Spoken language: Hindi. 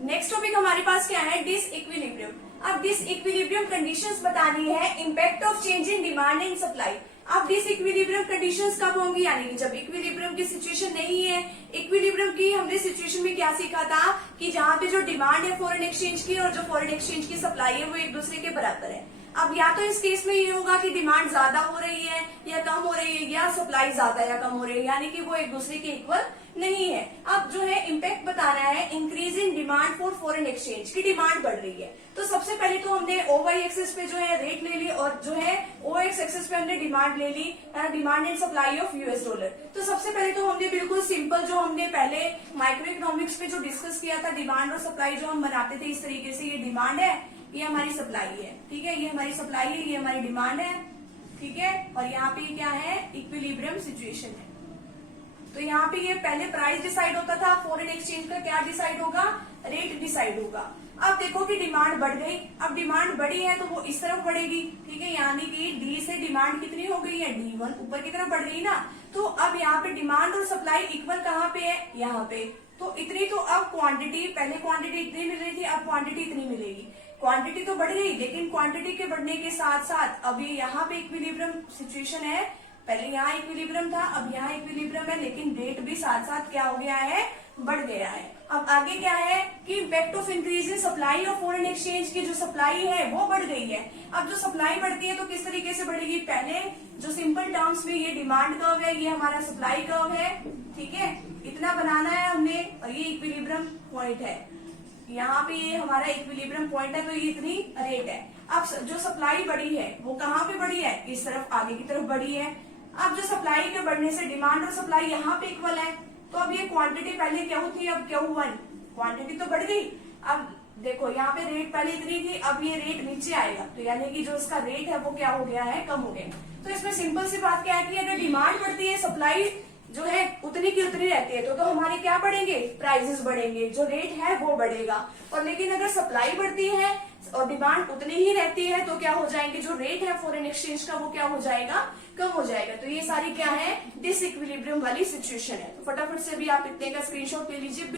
नेक्स्ट टॉपिक हमारे पास क्या है, डिसइक्विलिब्रियम। अब डिसइक्विलिब्रियम कंडीशंस बतानी है, impact of change in demand and supply. अब डिसइक्विलिब्रियम कंडीशंस कब होंगी, यानी कि जब इक्विलिब्रियम की सिचुएशन नहीं है। इक्विलिब्रियम की हमने सिचुएशन में क्या सीखा था कि जहां पे जो डिमांड है फॉरेन एक्सचेंज की और जो फॉरेन एक्सचेंज की सप्लाई है वो एक दूसरे के बराबर है। अब या तो इस केस में ये होगा कि डिमांड ज्यादा हो रही है या कम हो रही है, या सप्लाई ज्यादा या कम हो रही है, यानी कि वो एक दूसरे के इक्वल नहीं है। अब जो है इम्पैक्ट बताना है, increase in demand for foreign exchange की डिमांड बढ़ रही है। तो सबसे पहले तो हमने OY एक्सेस पे जो है रेट ले ली और जो है OX एक्सेस पे हमने डिमांड ले ली, demand and supply of US dollar. तो सबसे पहले तो हमने बिल्कुल सिंपल जो हमने पहले माइक्रो इकोनॉमिक्स पे जो डिस्कस किया था, डिमांड और सप्लाई जो हम बनाते थे इस तरीके से, ये डिमांड है, ये हमारी सप्लाई है, ठीक है, ये हमारी सप्लाई है, ये हमारी डिमांड है, ठीक है, और यहाँ पे क्या है, इक्विलिब्रियम सिचुएशन है। तो यहाँ पे ये पहले प्राइस डिसाइड होता था, फॉरेन एक्सचेंज का क्या डिसाइड होगा, रेट डिसाइड होगा। अब देखो कि डिमांड बढ़ गई, अब डिमांड बढ़ी है तो वो इस तरफ बढ़ेगी, ठीक है, यानी कि डी से डिमांड कितनी हो गई है, D1 ऊपर की तरफ बढ़ गई ना। तो अब यहाँ पे डिमांड और सप्लाई इक्वल कहाँ पे है, यहाँ पे। तो इतनी तो अब क्वांटिटी, पहले क्वांटिटी इतनी मिल रही थी, अब क्वांटिटी इतनी मिलेगी। क्वांटिटी तो बढ़ गई, लेकिन क्वांटिटी के बढ़ने के साथ साथ अब ये यहाँ पे इक्विलिब्रियम सिचुएशन है। पहले यहाँ इक्विलिब्रियम था, अब यहाँ इक्विलिब्रियम है, लेकिन रेट भी साथ साथ क्या हो गया है, बढ़ गया है। अब आगे क्या है कि impact of increase in supply of foreign exchange की जो सप्लाई है वो बढ़ गई है। अब जो सप्लाई बढ़ती है तो किस तरीके से बढ़ेगी, पहले जो सिंपल टर्म्स में ये डिमांड कर्व है, ये हमारा सप्लाई कर्व है, ठीक है, इतना बनाना है हमने, और ये इक्विलिब्रियम पॉइंट है, यहाँ पे ये हमारा इक्विलिब्रियम पॉइंट है, तो ये इतनी रेट है। अब जो सप्लाई बढ़ी है वो कहाँ पे बढ़ी है, इस तरफ आगे की तरफ बढ़ी है। अब जो सप्लाई के बढ़ने से डिमांड और सप्लाई यहाँ पे इक्वल है, तो अब ये क्वांटिटी पहले क्या थी, अब Q1, क्वांटिटी तो बढ़ गई। अब देखो यहाँ पे रेट पहले इतनी थी, अब ये रेट नीचे आएगा, तो यानी कि जो इसका रेट है वो क्या हो गया है, कम हो गया। तो इसमें सिंपल सी बात क्या है कि अगर डिमांड बढ़ती है, सप्लाई जो है उतनी की उतनी रहती है, तो हमारे क्या बढ़ेंगे, प्राइसेस बढ़ेंगे, जो रेट है वो बढ़ेगा। और लेकिन अगर सप्लाई बढ़ती है और डिमांड उतनी ही रहती है तो क्या हो जाएंगे, जो रेट है फॉरेन एक्सचेंज का वो क्या हो जाएगा, कम हो जाएगा। तो ये सारी क्या है, डिसइक्विलिब्रियम वाली सिचुएशन है। तो फटाफट से भी आप इतने का स्क्रीनशॉट ले लीजिए।